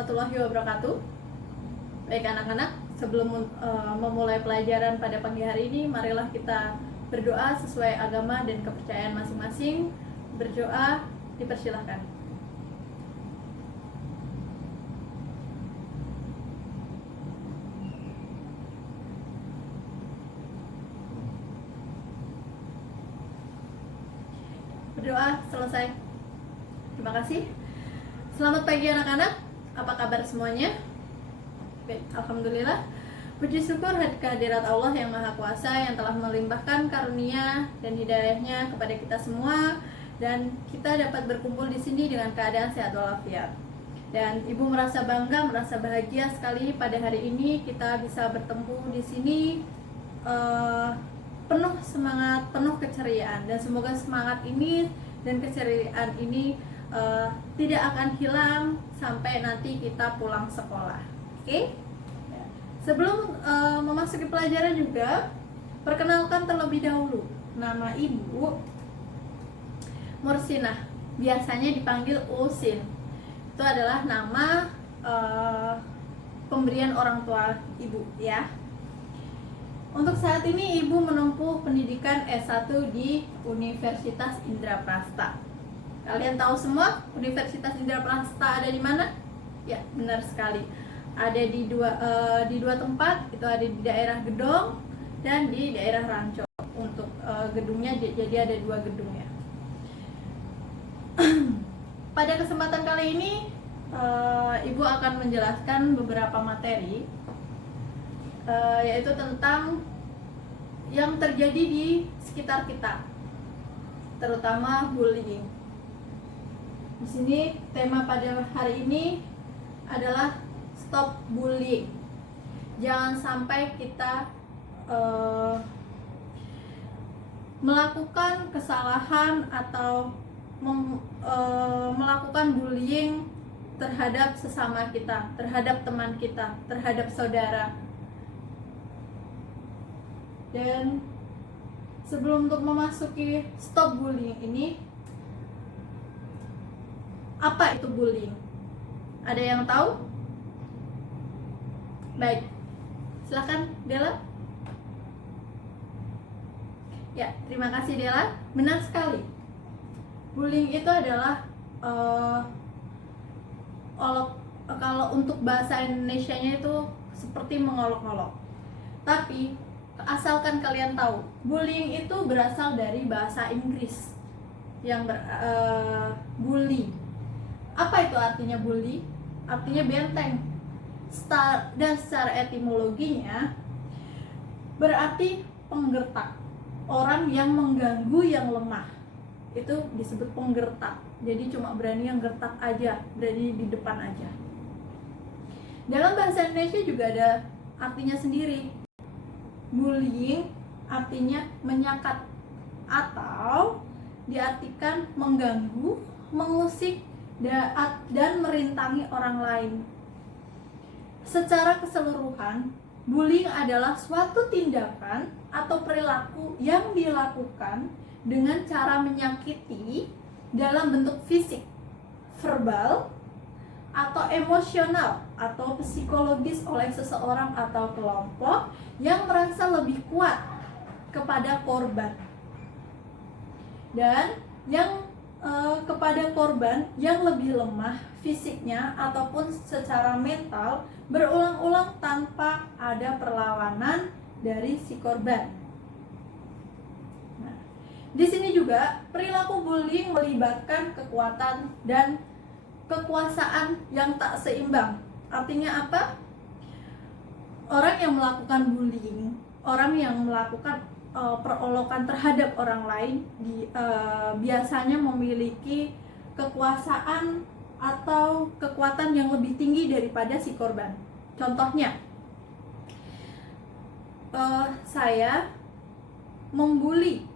warahmatullahi wabarakatuh. Baik anak-anak, sebelum memulai pelajaran pada pagi hari ini, marilah kita berdoa sesuai agama dan kepercayaan masing-masing. Berdoa dipersilahkan. Berdoa selesai. Terima kasih. Selamat pagi anak-anak. Apa kabar semuanya? Baik, alhamdulillah. Puji syukur kehadirat Allah yang Maha Kuasa yang telah melimpahkan karunia dan hidayahnya kepada kita semua, dan kita dapat berkumpul di sini dengan keadaan sehat walafiat. Dan Ibu merasa bangga, merasa bahagia sekali pada hari ini kita bisa bertemu di sini penuh semangat, penuh keceriaan, dan semoga semangat ini dan keceriaan ini tidak akan hilang sampai nanti kita pulang sekolah. Oke? Sebelum memasuki pelajaran juga, perkenalkan terlebih dahulu, nama Ibu Mursinah, biasanya dipanggil Usin. Itu adalah nama pemberian orang tua Ibu, ya. Untuk saat ini Ibu menempuh pendidikan S1 di Universitas Indraprasta. Kalian tahu semua Universitas Indraprasta ada di mana? Ya, benar sekali. Ada di dua tempat, itu ada di daerah Gedong dan di daerah Ranco. Untuk gedungnya jadi ada 2 gedung, ya. Pada kesempatan kali ini Ibu akan menjelaskan beberapa materi, yaitu tentang yang terjadi di sekitar kita, terutama bullying. Di sini tema pada hari ini adalah stop bullying. Jangan sampai kita melakukan kesalahan atau melakukan bullying terhadap sesama kita, terhadap teman kita, terhadap saudara. Dan sebelum untuk memasuki stop bullying ini, apa itu bullying? Ada yang tahu? Baik, silakan Dela. Ya, terima kasih Dela. Benar sekali. Bullying itu adalah kalau untuk bahasa Indonesianya itu seperti mengolok-olok. Tapi asalkan kalian tahu, bullying itu berasal dari bahasa Inggris yang bully. Apa itu artinya bully? Artinya benteng. Dan secara etimologinya berarti penggertak, orang yang mengganggu yang lemah. Itu disebut penggertak. Jadi cuma berani yang gertak aja, berani di depan aja. Dalam bahasa Indonesia juga ada artinya sendiri. Bullying artinya menyakat atau diartikan mengganggu, mengusik, dan merintangi orang lain. Secara keseluruhan, bullying adalah suatu tindakan atau perilaku yang dilakukan dengan cara menyakiti dalam bentuk fisik, verbal, atau emosional atau psikologis oleh seseorang atau kelompok yang merasa lebih kuat kepada korban, dan yang kepada korban yang lebih lemah fisiknya ataupun secara mental berulang-ulang tanpa ada perlawanan dari si korban. Nah, di sini juga perilaku bullying melibatkan kekuatan dan kekuasaan yang tak seimbang. Artinya apa? Orang yang melakukan bullying, orang yang melakukan perolokan terhadap orang lain biasanya memiliki kekuasaan atau kekuatan yang lebih tinggi daripada si korban. Contohnya, saya membuli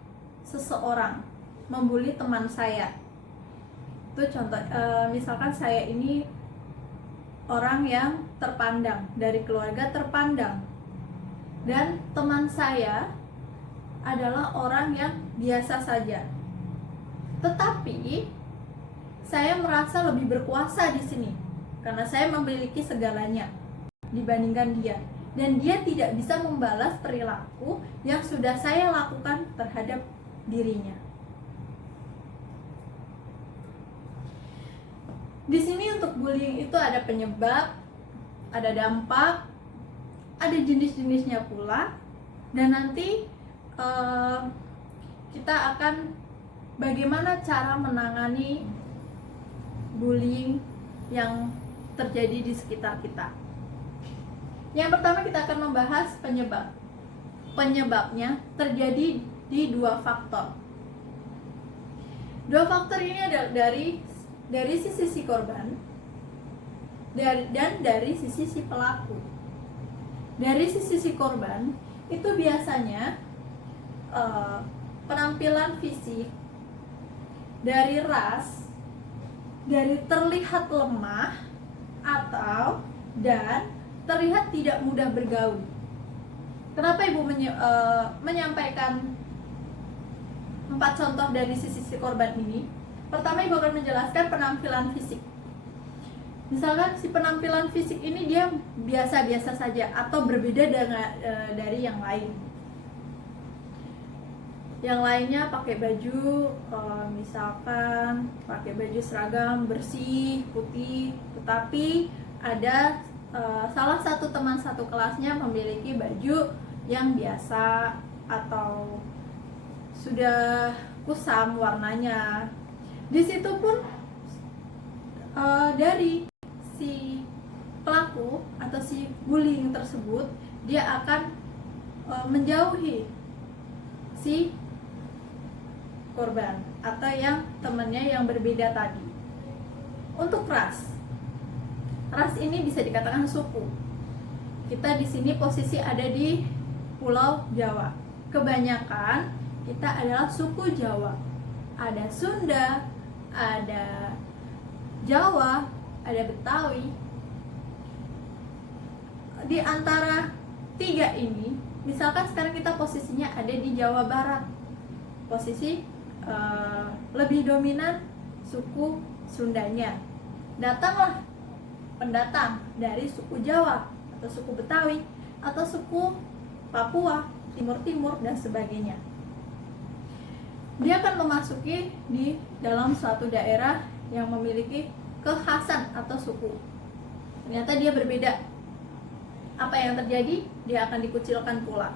seseorang, membuli teman saya. Itu contoh, misalkan saya ini orang yang terpandang, dari keluarga terpandang, dan teman saya adalah orang yang biasa saja. Tetapi saya merasa lebih berkuasa di sini. karena saya memiliki segalanya dibandingkan dia, dan dia tidak bisa membalas perilaku yang sudah saya lakukan terhadap dirinya. Di sini untuk bullying itu ada penyebab, ada dampak, ada jenis-jenisnya pula, dan nanti kita akan bagaimana cara menangani bullying yang terjadi di sekitar kita. Yang pertama kita akan membahas penyebab. Penyebabnya terjadi di dua faktor. Dua faktor ini adalah dari sisi si korban dan dari sisi si pelaku. Dari sisi si korban itu biasanya penampilan fisik, dari ras, dari terlihat lemah atau dan terlihat tidak mudah bergaul. Kenapa Ibu menyampaikan 4 contoh dari sisi si korban ini? Pertama, Ibu akan menjelaskan penampilan fisik. Misalkan si penampilan fisik ini dia biasa-biasa saja atau berbeda dengan dari yang lain. Yang lainnya pakai baju, misalkan pakai baju seragam bersih, putih, tetapi ada salah satu teman satu kelasnya memiliki baju yang biasa atau sudah kusam warnanya. Di situ pun dari si pelaku atau si bullying tersebut dia akan menjauhi si korban atau yang temannya yang berbeda tadi. Untuk ras ini bisa dikatakan suku. Kita di sini posisi ada di Pulau Jawa. Kebanyakan kita adalah suku Jawa. Ada Sunda, ada Jawa, ada Betawi. Di antara 3 ini, misalkan sekarang kita posisinya ada di Jawa Barat, posisi lebih dominan suku Sundanya. Datanglah pendatang dari suku Jawa atau suku Betawi atau suku Papua, Timur-Timur dan sebagainya. Dia akan memasuki di dalam suatu daerah yang memiliki kekhasan atau suku. Ternyata dia berbeda. Apa yang terjadi? Dia akan dikucilkan pula.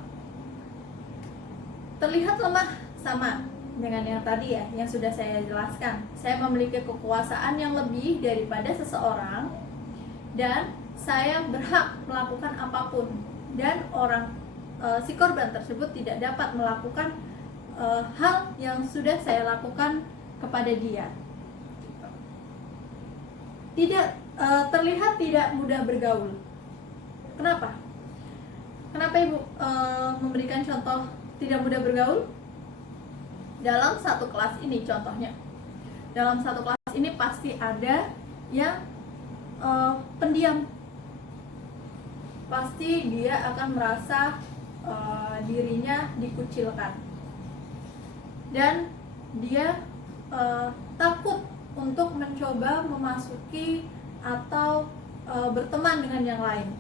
Terlihat lemah, sama dengan yang tadi ya, yang sudah saya jelaskan. Saya memiliki kekuasaan yang lebih daripada seseorang dan saya berhak melakukan apapun, dan si korban tersebut tidak dapat melakukan hal yang sudah saya lakukan kepada dia. Terlihat tidak mudah bergaul. Kenapa? Kenapa Ibu memberikan contoh tidak mudah bergaul? Dalam satu kelas ini contohnya. Dalam satu kelas ini pasti ada yang pendiam. Pasti dia akan merasa dirinya dikucilkan. Dan dia takut untuk mencoba memasuki atau berteman dengan yang lain.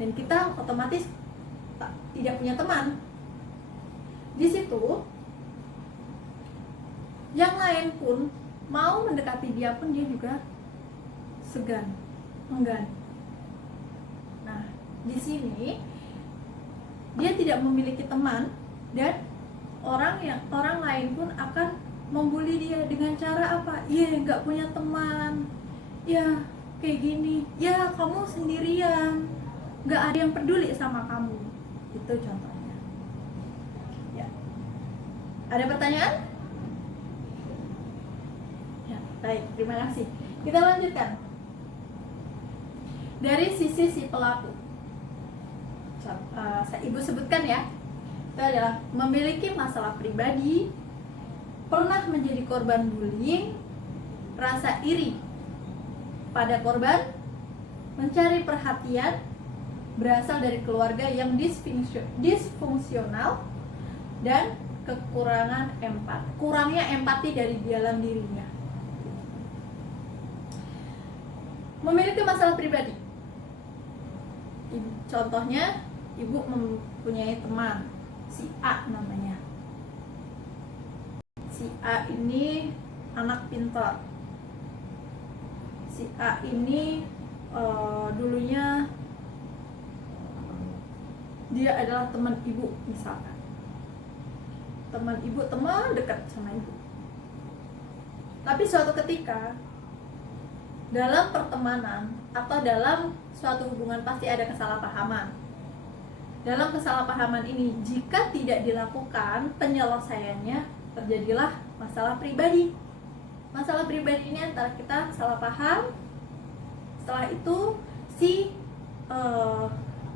Dan kita otomatis tidak punya teman. Di situ yang lain pun mau mendekati dia pun dia juga segan, enggan. Nah, di sini dia tidak memiliki teman dan orang lain pun akan membuli dia dengan cara apa? Ya, nggak punya teman. Ya, kayak gini. Ya, kamu sendirian. Nggak ada yang peduli sama kamu. Itu contohnya. Ya. Ada pertanyaan? Ya, baik. Terima kasih. Kita lanjutkan. Dari sisi si pelaku. Ibu sebutkan ya. Itu adalah memiliki masalah pribadi, pernah menjadi korban bullying, rasa iri pada korban, mencari perhatian, berasal dari keluarga yang disfungsional, dan kekurangan empati, kurangnya empati dari dalam dirinya. memiliki masalah pribadi. Contohnya, ibu mempunyai teman, si A namanya. Si A ini anak pintar. Si A ini dulunya dia adalah teman ibu misalkan. Teman ibu, teman dekat sama ibu. Tapi suatu ketika dalam pertemanan atau dalam suatu hubungan pasti ada kesalahpahaman. Dalam kesalahpahaman ini, jika tidak dilakukan penyelesaiannya, terjadilah masalah pribadi. Masalah pribadi ini antara kita salah paham. Setelah itu si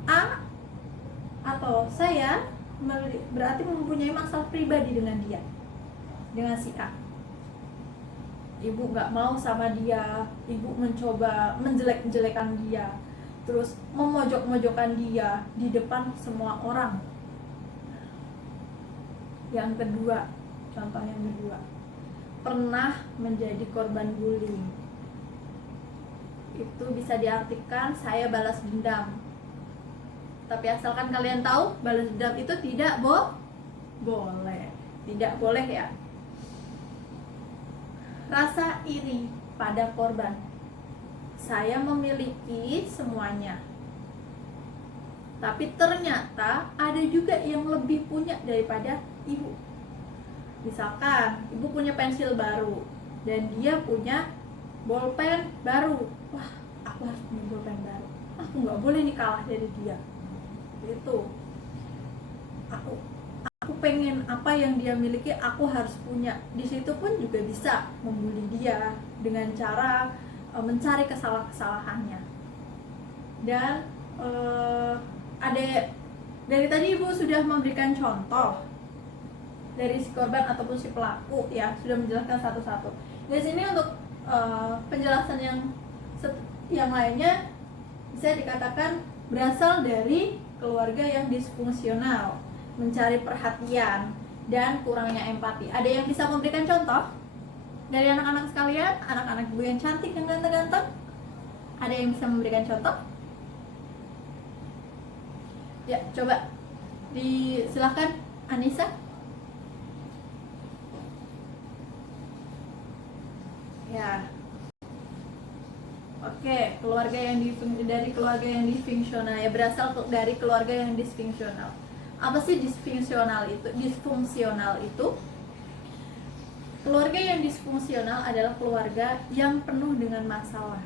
A atau saya berarti mempunyai masalah pribadi dengan dia, dengan si A. Ibu nggak mau sama dia, ibu mencoba menjelek-jelekan dia, terus memojok-mojokkan dia di depan semua orang. Yang kedua, contoh yang kedua, pernah menjadi korban bullying. Itu bisa diartikan saya balas dendam. Tapi asalkan kalian tahu, balas dendam itu tidak boleh. Tidak boleh ya. Rasa iri pada korban. Saya memiliki semuanya. Tapi ternyata ada juga yang lebih punya daripada ibu. Misalkan ibu punya pensil baru dan dia punya bolpen baru. Wah, aku harus punya bolpen baru. Aku nggak boleh nih kalah dari dia. Itu. Aku pengen apa yang dia miliki, aku harus punya. Di situ pun juga bisa membuli dia dengan cara mencari kesalahannya. Dan ada dari tadi ibu sudah memberikan contoh dari si korban ataupun si pelaku ya, sudah menjelaskan satu-satu. Di sini untuk penjelasan yang lainnya bisa dikatakan berasal dari keluarga yang disfungsional, mencari perhatian dan kurangnya empati. Ada yang bisa memberikan contoh dari anak-anak sekalian, anak-anak ibu yang cantik dan ganteng-ganteng? Ada yang bisa memberikan contoh? Ya, coba silakan Anissa. Ya. Oke, keluarga yang dari keluarga yang disfungsional ya, berasal dari keluarga yang disfungsional. Apa sih disfungsional itu? Disfungsional itu keluarga yang disfungsional adalah keluarga yang penuh dengan masalah.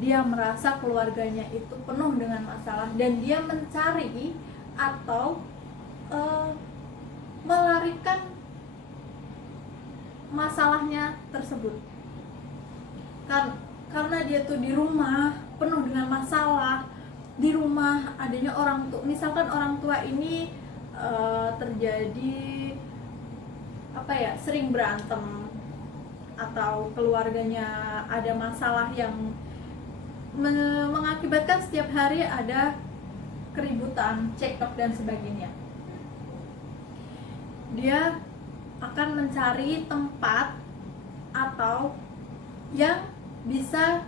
Dia merasa keluarganya itu penuh dengan masalah dan dia mencari atau melarikan masalahnya tersebut. Karena dia tuh di rumah penuh dengan masalah, di rumah adanya orang tua, misalkan orang tua ini terjadi sering berantem atau keluarganya ada masalah yang mengakibatkan setiap hari ada keributan, cekcok dan sebagainya. Dia akan mencari tempat atau yang bisa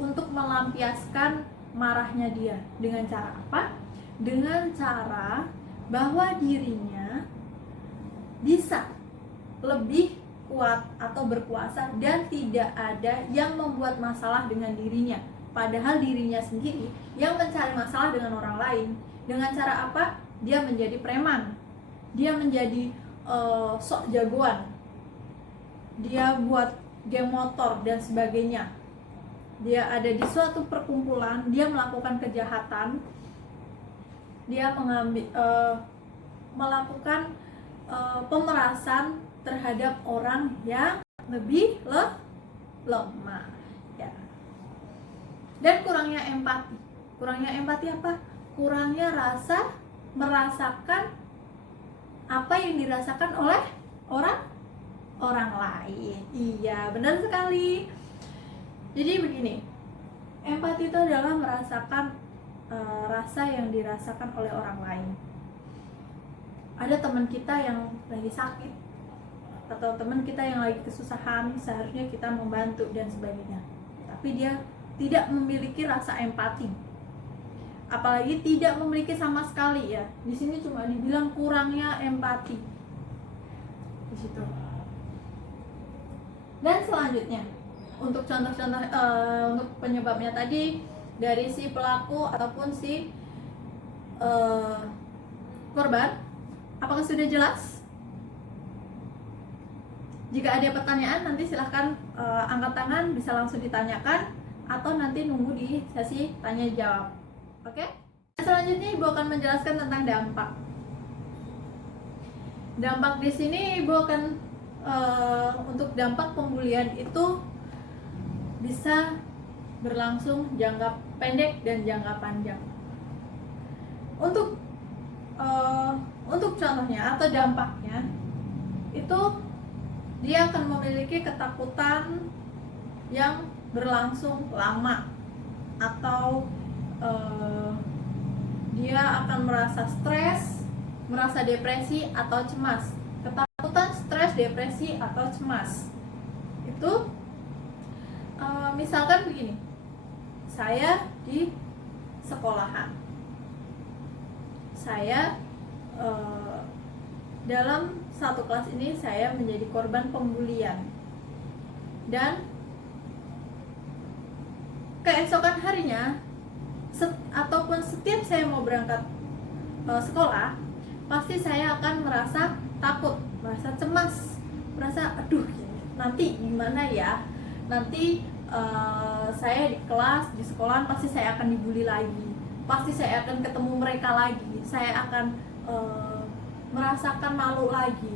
untuk melampiaskan marahnya dia. Dengan cara apa? Dengan cara bahwa dirinya bisa lebih kuat atau berkuasa dan tidak ada yang membuat masalah dengan dirinya. Padahal dirinya sendiri yang mencari masalah dengan orang lain. Dengan cara apa? Dia menjadi preman. Dia menjadi sok jagoan. Dia buat geng motor dan sebagainya. Dia ada di suatu perkumpulan, dia melakukan kejahatan, dia melakukan pemerasan terhadap orang yang lebih lemah ya. Dan kurangnya empati. Kurangnya empati apa? Kurangnya merasakan apa yang dirasakan oleh orang lain. Iya, benar sekali. Jadi begini, empati itu adalah merasakan rasa yang dirasakan oleh orang lain. Ada teman kita yang lagi sakit atau teman kita yang lagi kesusahan, seharusnya kita membantu dan sebagainya, tapi dia tidak memiliki rasa empati, apalagi tidak memiliki sama sekali ya. Di sini cuma dibilang kurangnya empati di situ. Dan selanjutnya untuk contoh-contoh untuk penyebabnya tadi dari si pelaku ataupun si korban, apakah sudah jelas? Jika ada pertanyaan nanti silahkan angkat tangan, bisa langsung ditanyakan atau nanti nunggu di sesi tanya jawab. Oke? Selanjutnya Ibu akan menjelaskan tentang dampak. Dampak di sini Ibu akan untuk dampak pembulian itu bisa berlangsung jangka pendek dan jangka panjang. Untuk contohnya atau dampaknya itu dia akan memiliki ketakutan yang berlangsung lama, atau dia akan merasa stres, merasa depresi atau cemas. Ketakutan, stres, depresi atau cemas itu misalkan begini, saya di sekolahan, saya dalam satu kelas ini saya menjadi korban pembulian, dan keesokan harinya ataupun setiap saya mau berangkat sekolah, pasti saya akan merasa takut, merasa cemas, merasa aduh nanti gimana ya, nanti saya di kelas, di sekolahan pasti saya akan dibully lagi, pasti saya akan ketemu mereka lagi, saya akan merasakan malu lagi,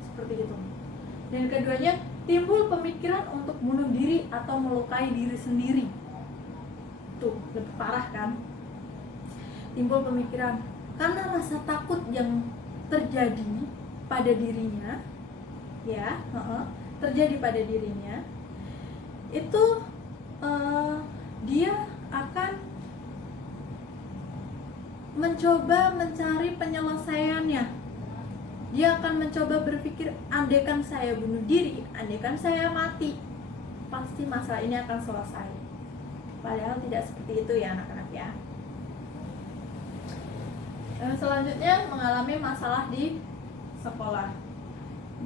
seperti itu. Dan keduanya timbul pemikiran untuk bunuh diri atau melukai diri sendiri. Tuh, lebih parah kan? Timbul pemikiran karena rasa takut yang terjadi pada dirinya, ya, terjadi pada dirinya, itu dia akan mencoba mencari penyelesaiannya. Dia akan mencoba berpikir, andaikan saya bunuh diri, andaikan saya mati, pasti masalah ini akan selesai. Padahal tidak seperti itu ya anak-anak ya. Selanjutnya mengalami masalah di sekolah.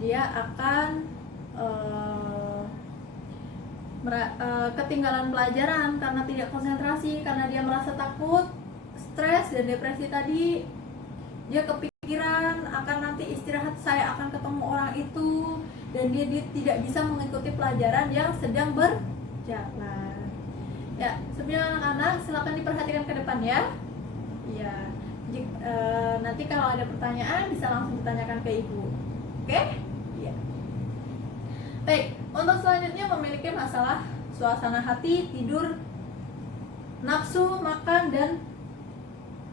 Dia akan ketinggalan pelajaran karena tidak konsentrasi, karena dia merasa takut, stres dan depresi tadi. Dia kepikiran akan nanti istirahat saya akan ketemu orang itu, dan dia tidak bisa mengikuti pelajaran yang sedang berjalan. Ya, sebenarnya anak-anak silakan diperhatikan ke depan ya. Ya, nanti kalau ada pertanyaan bisa langsung ditanyakan ke ibu. Oke? Ya. Baik, untuk selanjutnya memiliki masalah suasana hati, tidur, nafsu makan, dan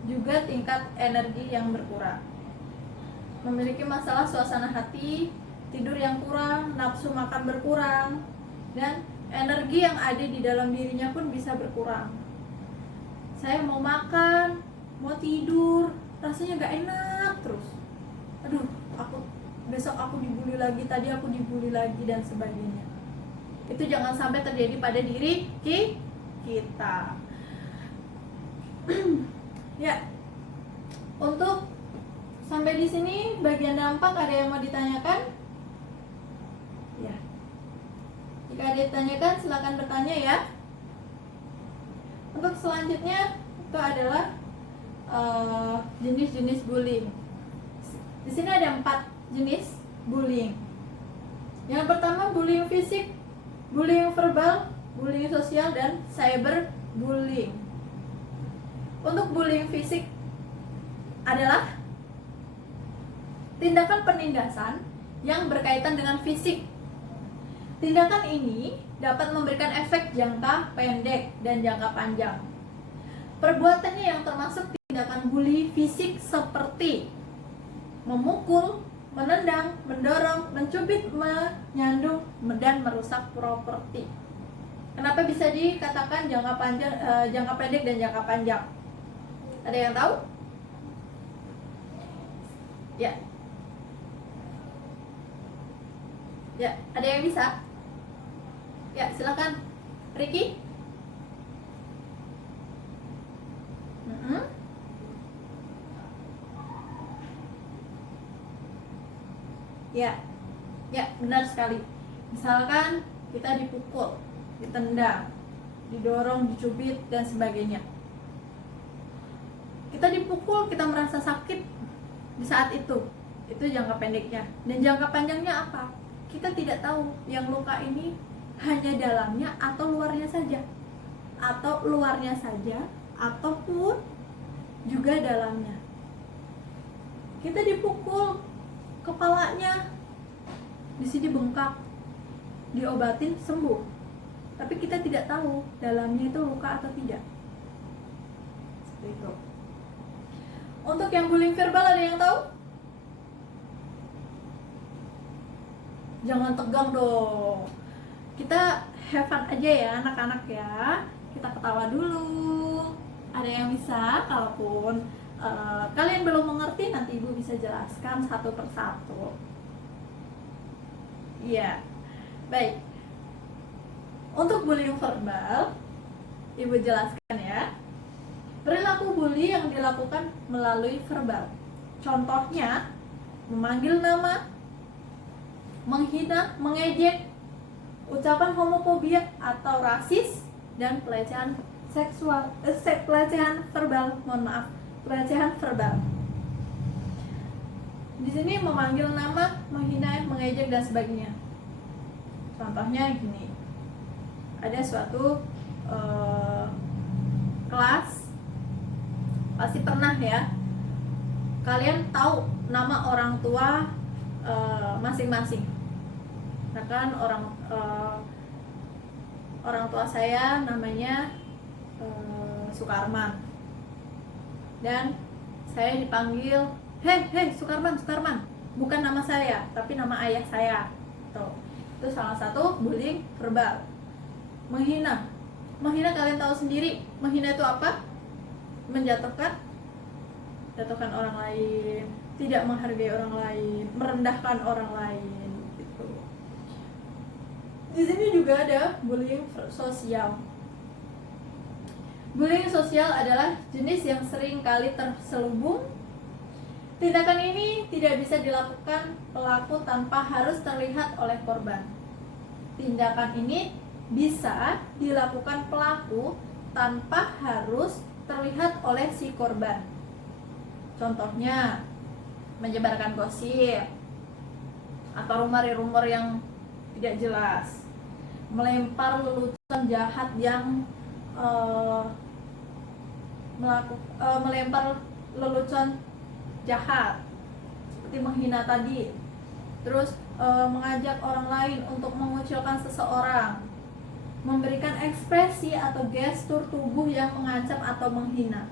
juga tingkat energi yang berkurang. Memiliki masalah suasana hati, tidur yang kurang, nafsu makan berkurang, dan energi yang ada di dalam dirinya pun bisa berkurang. Saya mau makan, mau tidur, rasanya gak enak terus. Aduh, besok aku dibully lagi, tadi aku dibully lagi, dan sebagainya. Itu jangan sampai terjadi pada diri kita. Ya, untuk sampai di sini bagian dampak ada yang mau ditanyakan? Ya, jika ada yang ditanyakan silakan bertanya ya. Untuk selanjutnya itu adalah jenis-jenis bullying. Di sini ada 4 jenis bullying. Yang pertama bullying fisik, bullying verbal, bullying sosial, dan cyberbullying. Untuk bullying fisik adalah tindakan penindasan yang berkaitan dengan fisik. Tindakan ini dapat memberikan efek jangka pendek dan jangka panjang. Perbuatannya yang termasuk tindakan bully fisik seperti memukul, menendang, mendorong, mencubit, menyandung, dan merusak properti. Kenapa bisa dikatakan jangka panjang, jangka pendek dan jangka panjang? Ada yang tahu? Ya. Ya, ada yang bisa? Ya, silakan. Ricky? Ya, ya benar sekali. Misalkan kita dipukul, ditendang, didorong, dicubit dan sebagainya. Kita dipukul, kita merasa sakit di saat itu jangka pendeknya. Dan jangka panjangnya apa? Kita tidak tahu yang luka ini hanya dalamnya atau luarnya saja, ataupun juga dalamnya. Kita dipukul, kepalanya di sini bengkak, diobatin sembuh, tapi kita tidak tahu dalamnya itu luka atau tidak. Seperti itu. Untuk yang bullying verbal, ada yang tahu? Jangan tegang dong, kita have fun aja ya anak-anak ya, kita ketawa dulu. Ada yang bisa, kalaupun kalian belum mengerti, nanti ibu bisa jelaskan satu persatu. Iya, baik. Untuk bullying verbal, ibu jelaskan ya. Perilaku bully yang dilakukan melalui verbal. Contohnya, memanggil nama, menghina, mengejek, ucapan homofobia atau rasis, dan pelecehan seksual, pelecehan verbal. Mohon maaf, pelecehan verbal. Di sini memanggil nama, menghina, mengejek dan sebagainya. Contohnya gini, ada suatu kelas, pasti pernah ya, kalian tahu nama orang tua masing-masing. Nah kan orang tua saya namanya Sukarman, dan saya dipanggil hei Sukarman, bukan nama saya tapi nama ayah saya. Tuh, itu salah satu bullying verbal. Menghina, kalian tahu sendiri, menghina itu apa? Menjatuhkan orang lain, tidak menghargai orang lain, merendahkan orang lain gitu. Di sini juga ada bullying sosial. Bullying sosial adalah jenis yang sering kali terselubung. Tindakan ini tidak bisa dilakukan pelaku tanpa harus terlihat oleh korban. Tindakan ini bisa dilakukan pelaku tanpa harus terlihat oleh si korban. Contohnya, menyebarkan gosip atau rumor yang tidak jelas, melempar lelucon jahat yang melempar lelucon jahat seperti menghina tadi, terus mengajak orang lain untuk mengucilkan seseorang, memberikan ekspresi atau gestur tubuh yang mengancam atau menghina.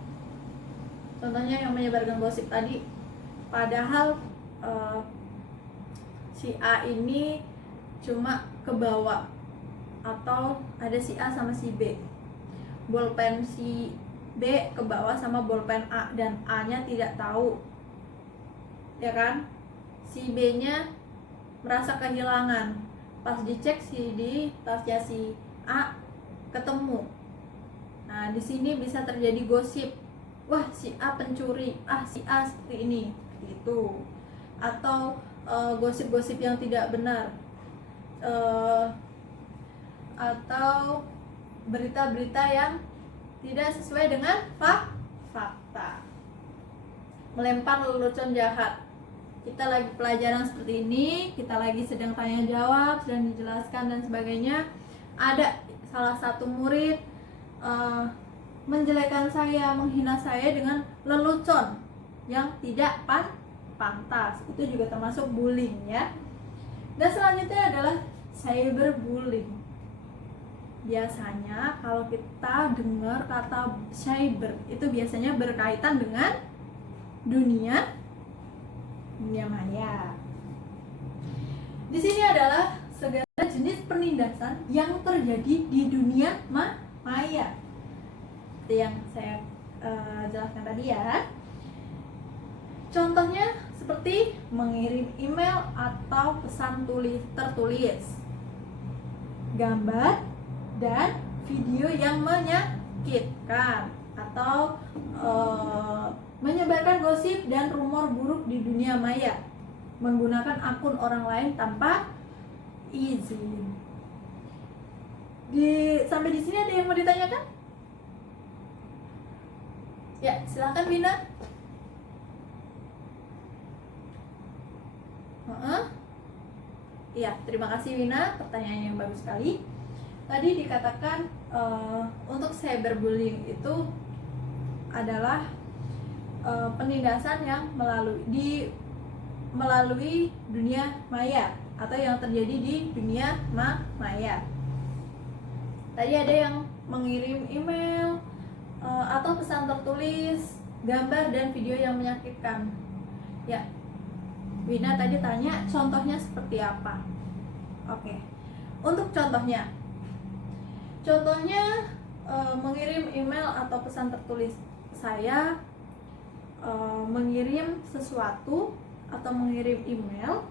Contohnya yang menyebarkan gosip tadi, padahal si A ini cuma kebawa, atau ada si A sama si B, bolpen si B kebawa sama bolpen A dan A-nya tidak tahu, ya kan? Si B-nya merasa kehilangan, pas dicek di tasnya si A ketemu. Nah, di sini bisa terjadi gosip. Wah, si A pencuri, si A seperti ini, gitu. Atau gosip-gosip yang tidak benar, atau berita-berita yang tidak sesuai dengan fakta. Melempar lelucon jahat. Kita lagi pelajaran seperti ini, kita lagi sedang tanya jawab, sedang dijelaskan dan sebagainya. Ada salah satu murid menjelekkan saya, menghina saya dengan lelucon yang tidak pantas. Itu juga termasuk bullying ya. Dan selanjutnya adalah cyberbullying. Biasanya kalau kita dengar kata cyber, itu biasanya berkaitan dengan dunia maya. Di sini adalah segala jenis penindasan yang terjadi di dunia maya. Seperti yang saya jelaskan tadi ya. Contohnya seperti mengirim email atau pesan tertulis, gambar dan video yang menyakitkan atau menyebarkan gosip dan rumor buruk di dunia maya menggunakan akun orang lain tanpa izin. Sampai di sini ada yang mau ditanyakan? Ya, silakan Bina. Iya, terima kasih Wina, pertanyaan yang bagus sekali. Tadi dikatakan untuk cyberbullying itu adalah penindasan yang melalui dunia maya atau yang terjadi di dunia maya. Tadi ada yang mengirim email atau pesan tertulis, gambar dan video yang menyakitkan. Ya, Wina tadi tanya contohnya seperti apa. Oke, untuk contohnya mengirim email atau pesan tertulis, saya mengirim sesuatu atau mengirim email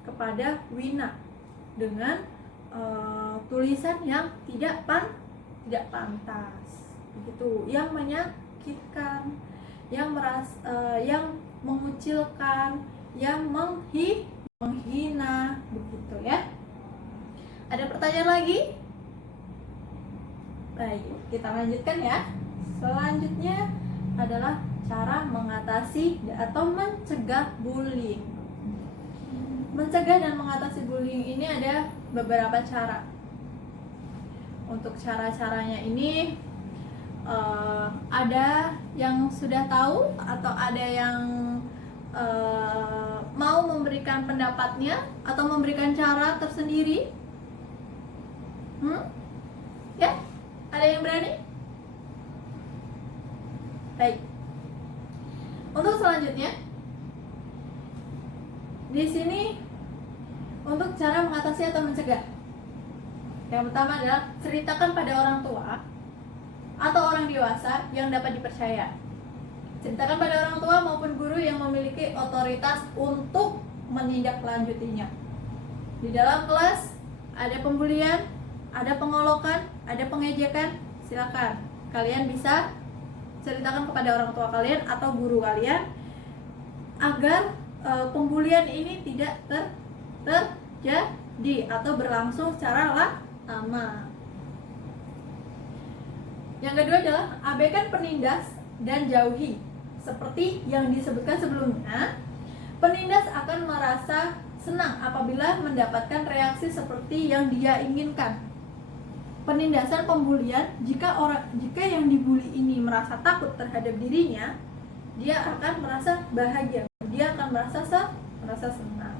kepada Wina dengan tulisan yang tidak pantas, begitu, yang menyakitkan, yang mengucilkan, yang menghina, begitu ya. Ada pertanyaan lagi? Baik, kita lanjutkan ya. Selanjutnya adalah cara mengatasi atau mencegah bullying. Mencegah dan mengatasi bullying ini ada beberapa cara. Untuk cara-caranya ini ada yang sudah tahu atau ada yang mau memberikan pendapatnya atau memberikan cara tersendiri? Ya, ada yang berani? Baik. Untuk selanjutnya, di sini untuk cara mengatasi atau mencegah, yang pertama adalah ceritakan pada orang tua atau orang dewasa yang dapat dipercaya. Ceritakan pada orang tua maupun guru yang memiliki otoritas untuk menindaklanjutinya. Di dalam kelas ada pembulian, ada pengolokan, ada pengejekan, silakan kalian bisa ceritakan kepada orang tua kalian atau guru kalian agar pembulian ini tidak terjadi atau berlangsung secara lama. Yang kedua adalah abaikan penindas dan jauhi. Seperti yang disebutkan sebelumnya, penindas akan merasa senang apabila mendapatkan reaksi seperti yang dia inginkan. Penindasan pembulian, jika yang dibully ini merasa takut terhadap dirinya, dia akan merasa bahagia, dia akan merasa senang.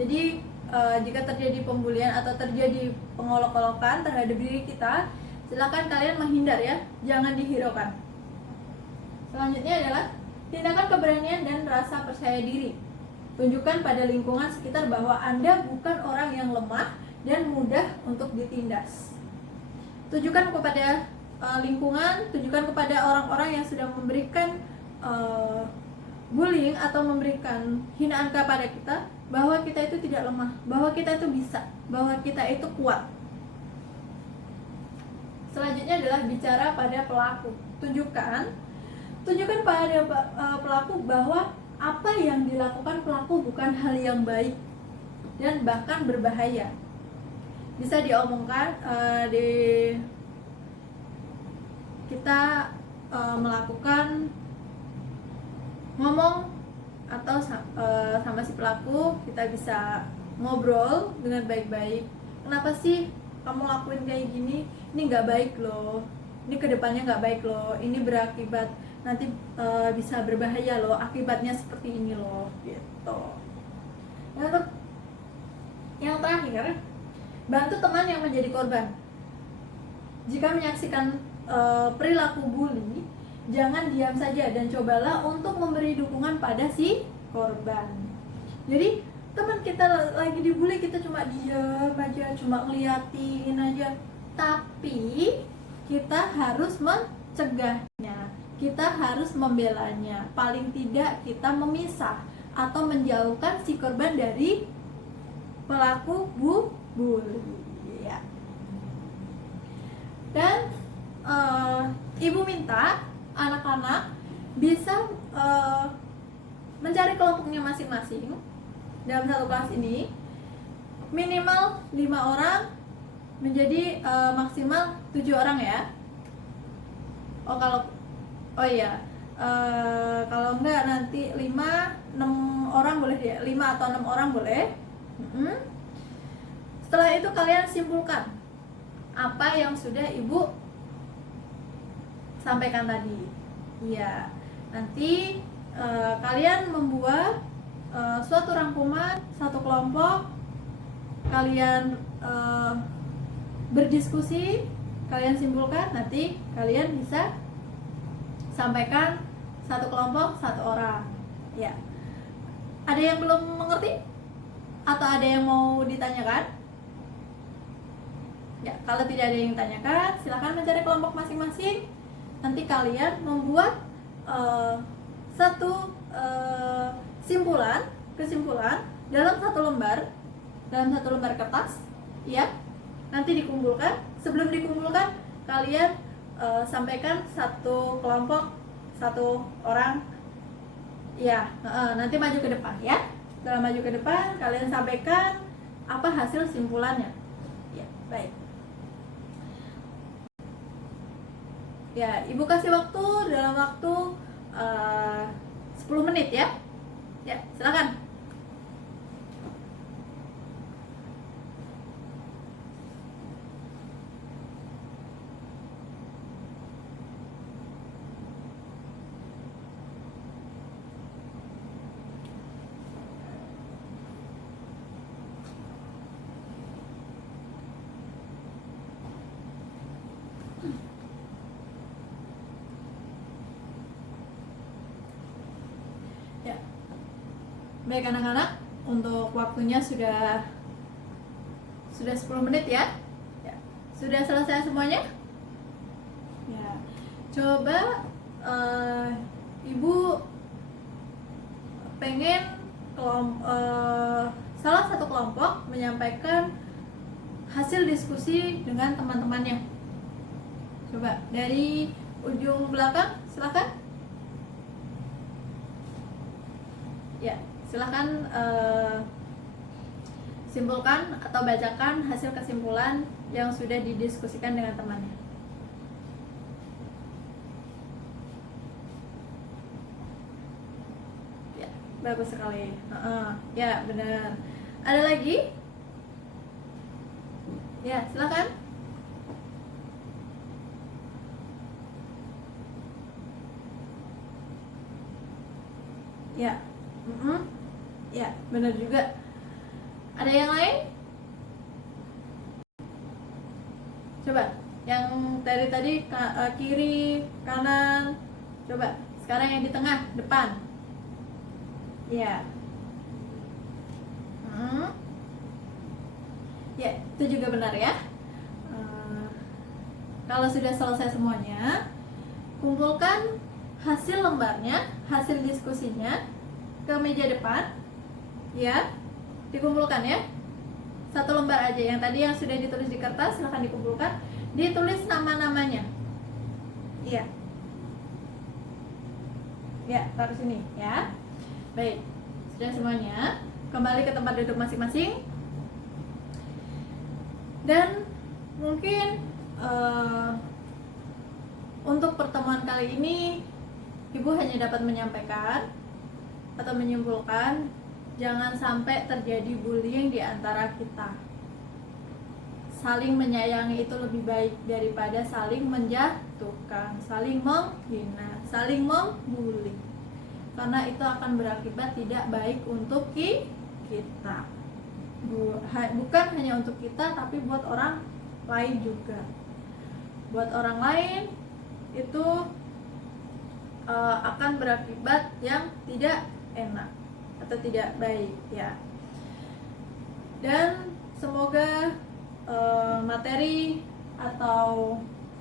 Jadi jika terjadi pembulian atau terjadi pengolok-olokan terhadap diri kita, silakan kalian menghindar ya, jangan dihiraukan. Selanjutnya adalah tindakan keberanian dan rasa percaya diri. Tunjukkan pada lingkungan sekitar bahwa Anda bukan orang yang lemah dan mudah untuk ditindas. Tunjukkan kepada lingkungan, tunjukkan kepada orang-orang yang sudah memberikan bullying atau memberikan hinaan kepada kita bahwa kita itu tidak lemah, bahwa kita itu bisa, bahwa kita itu kuat. Selanjutnya adalah bicara pada pelaku. Tunjukkan pada pelaku bahwa apa yang dilakukan pelaku bukan hal yang baik dan bahkan berbahaya. Bisa diomongkan kita melakukan ngomong atau sama si pelaku, kita bisa ngobrol dengan baik-baik. Kenapa sih kamu lakuin kayak gini? Ini nggak baik loh, ini kedepannya nggak baik loh, ini berakibat nanti bisa berbahaya loh, akibatnya seperti ini loh, gitu. Yang terakhir, bantu teman yang menjadi korban. Jika menyaksikan perilaku bully, jangan diam saja dan cobalah untuk memberi dukungan pada si korban. Jadi teman kita lagi dibully, kita cuma diam aja, cuma ngeliatin aja. Tapi kita harus mencegahnya, kita harus membelanya. Paling tidak kita memisah atau menjauhkan si korban dari pelaku bully ya. Dan eh, ibu minta anak-anak bisa mencari kelompoknya masing-masing dalam satu kelas ini, minimal 5 orang menjadi maksimal 7 orang ya. Oh iya, kalau enggak nanti 5-6 orang boleh ya, 5 atau 6 orang boleh. Setelah itu kalian simpulkan apa yang sudah ibu sampaikan tadi. Iya, nanti kalian membuat suatu rangkuman, satu kelompok, kalian berdiskusi, kalian simpulkan, nanti kalian bisa sampaikan satu kelompok, satu orang. Ya, ada yang belum mengerti? Atau ada yang mau ditanyakan? Ya, kalau tidak ada yang ditanyakan, silahkan mencari kelompok masing-masing. Nanti kalian membuat satu kesimpulan dalam satu lembar kertas, ya. Nanti dikumpulkan. Sebelum dikumpulkan, kalian sampaikan satu kelompok, satu orang, ya. Nanti maju ke depan, ya. Setelah maju ke depan, kalian sampaikan apa hasil simpulannya. Ya, baik. Ya, ibu kasih waktu dalam waktu 10 menit ya. Ya, silakan. Ya. Baik anak-anak, untuk waktunya sudah 10 menit ya. Ya. Sudah selesai semuanya? Ya. Coba ibu pengen salah satu kelompok menyampaikan hasil diskusi dengan teman-temannya. Coba dari ujung belakang, silakan. Ya, silakan simpulkan atau bacakan hasil kesimpulan yang sudah didiskusikan dengan temannya. Ya, bagus sekali. Ya, benar. Ada lagi? Ya, silakan. Ya. Ya, benar juga. Ada yang lain? Coba, yang tadi kiri, kanan. Coba, sekarang yang di tengah, depan. Ya. Ya, itu juga benar ya. Kalau sudah selesai semuanya, kumpulkan hasil lembarnya, hasil diskusinya ke meja depan, ya, dikumpulkan ya. Satu lembar aja, yang tadi yang sudah ditulis di kertas silahkan dikumpulkan, ditulis nama-namanya. Iya. Ya, taruh sini ya. Baik, sudah semuanya. Kembali ke tempat duduk masing-masing. Dan mungkin untuk pertemuan kali ini Ibu hanya dapat menyampaikan atau menyimpulkan jangan sampai terjadi bullying di antara kita. Saling menyayangi itu lebih baik daripada saling menjatuhkan, saling menghina, saling membuli. Karena itu akan berakibat tidak baik untuk kita. Bukan hanya untuk kita, tapi buat orang lain juga. Buat orang lain itu akan berakibat yang tidak enak atau tidak baik ya. Dan semoga materi atau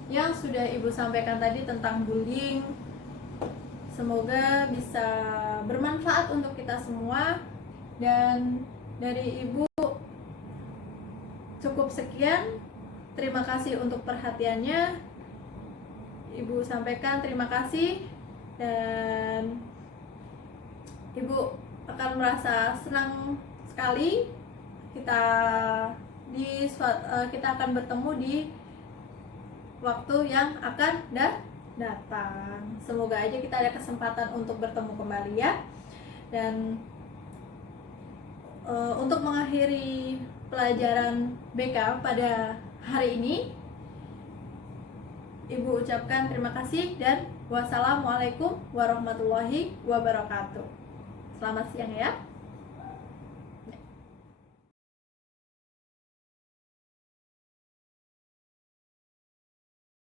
yang sudah Ibu sampaikan tadi tentang bullying semoga bisa bermanfaat untuk kita semua. Dan dari Ibu cukup sekian. Terima kasih untuk perhatiannya. Ibu sampaikan terima kasih, dan Ibu akan merasa senang sekali kita akan bertemu di waktu yang akan datang. Semoga aja kita ada kesempatan untuk bertemu kembali ya. Dan untuk mengakhiri pelajaran BK pada hari ini, Ibu ucapkan terima kasih dan wassalamualaikum warahmatullahi wabarakatuh. Selamat siang ya.